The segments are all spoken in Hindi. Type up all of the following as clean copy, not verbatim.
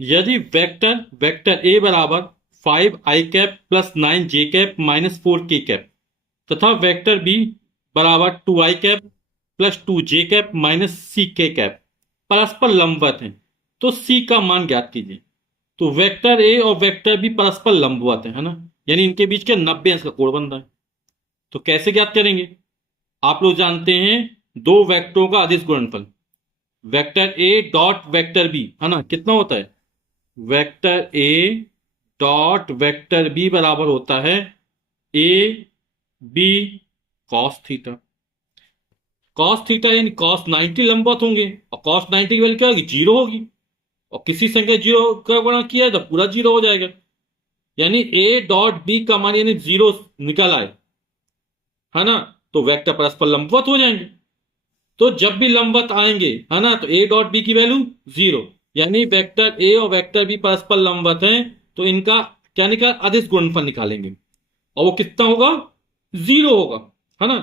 यदि वेक्टर वेक्टर ए बराबर 5i cap plus 9j cap minus 4k cap तथा वेक्टर बी बराबर 2i cap plus 2j cap minus 6k cap परस्पर लंबवत हैं, तो सी का मान ज्ञात कीजिए। तो वेक्टर ए और वेक्टर बी परस्पर लंबवत है ना, यानी इनके बीच के 90 अंश का कोण बन रहा है। तो कैसे ज्ञात करेंगे? आप लोग जानते हैं दो वेक्टरों का अदिश गुणनफल, vector A dot vector B है ना, कितना होता है? Vector A dot vector B बराबर होता है A B cos theta. Cos theta यानी कॉस 90 लंबवत होंगे, और कॉस 90 की वैल्यू क्या होगी? जीरो होगी। और किसी संख्या जीरो का गुणा किया है तो पूरा जीरो हो जाएगा, यानी ए डॉट बी का मान यानी जीरो निकल आए, है ना। तो वेक्टर परस्पर लंबवत हो जाएंगे। तो जब भी लंबवत आएंगे, है ना, तो ए डॉट बी की वैल्यू जीरो, यानी वेक्टर ए और वेक्टर बी परस्पर लंबवत हैं, तो इनका क्या निकाल अदिश गुणनफल निकालेंगे, और वो कितना होगा? जीरो होगा, है ना,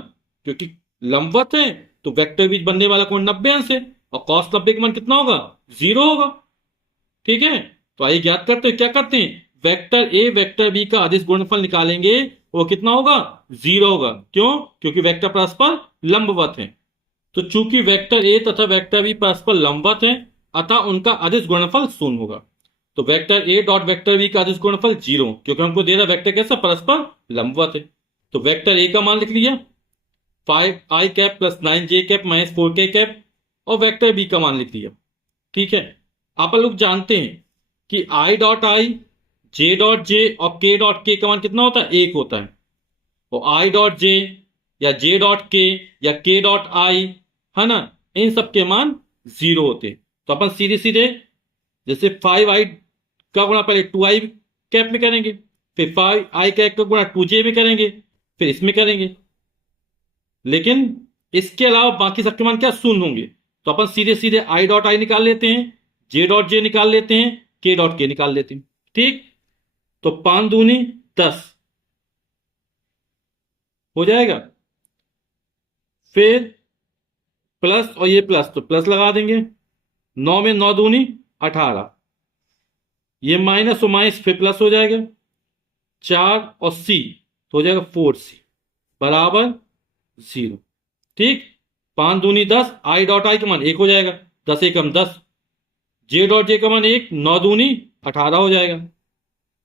क्योंकि लंबवत है तो वेक्टर बीच बनने वाला कोण 90 अंश है, और कॉस 90 का मान कितना होगा? जीरो होगा। ठीक है, तो आइए ज्ञात करते हैं। क्या करते हैं? वेक्टर ए वेक्टर बी का अदिश गुणनफल निकालेंगे, वो कितना होगा? जीरो होगा। क्यों? क्योंकि वेक्टर परस्पर लंबवत है। तो चूंकि वेक्टर ए तथा वेक्टर बी परस्पर लंबवत हैं, अतः उनका अदिश गुणनफल शून्य होगा। तो vector A dot vector B का अदिश गुणनफल जीरो, क्योंकि हमको दे रहा वेक्टर कैसा? परस्पर लंबवत है। तो वेक्टर ए का मान लिख लिया 5i cap plus 9j cap minus 4k cap, और वेक्टर बी का मान लिख लिया। ठीक है, आप लोग जानते हैं कि I dot I, J dot J और के डॉट के का मान कितना होता है? एक होता है। और आई डॉट जे या जे डॉट के या के डॉट आई, है ना, इन सब के मान जीरो होते हैं। तो अपन सीधे सीधे जैसे 5i का गुणा पहले 2i कैप में करेंगे, फिर 5i कैप का गुणा 2j में करेंगे, फिर इसमें करेंगे। लेकिन इसके अलावा बाकी सबके मान क्या? शून्य होंगे। तो अपन सीधे सीधे आई डॉट आई निकाल लेते हैं, जे डॉट जे निकाल लेते हैं, के डॉट के निकाल लेते हैं। ठीक, तो 5 दूनी 10 हो जाएगा। फिर प्लस और ये प्लस, तो प्लस लगा देंगे। 9 में 9 दूनी 18, ये माइनस और माइनस फिर प्लस हो जाएगा। 4 और c तो हो जाएगा 4c बराबर जीरो। ठीक, 5 दूनी 10, आई डॉट आई का मान एक हो जाएगा, 10 एकम 10। जे डॉट जे का मान एक, 9 दूनी 18 हो जाएगा,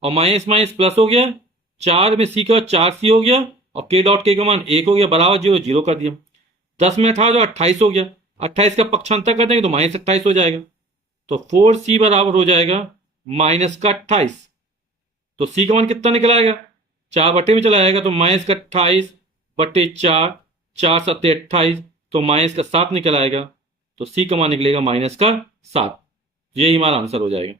और माइनस माइनस प्लस हो गया। 4 में c का 4c हो गया, और के डॉट के का मान एक हो गया बराबर जीरो, जीरो कर दिया। 10 में 18 जो 28 हो गया, 28 का पक्षांतर कर देंगे तो -28 हो जाएगा। तो 4c बराबर हो जाएगा -28। तो c का मान कितना निकल आएगा? 4 बटे में चला जाएगा, तो -28/4, 4×7=28, तो -7 निकल आएगा। तो c का मान निकलेगा -7। यही हमारा आंसर हो जाएगा।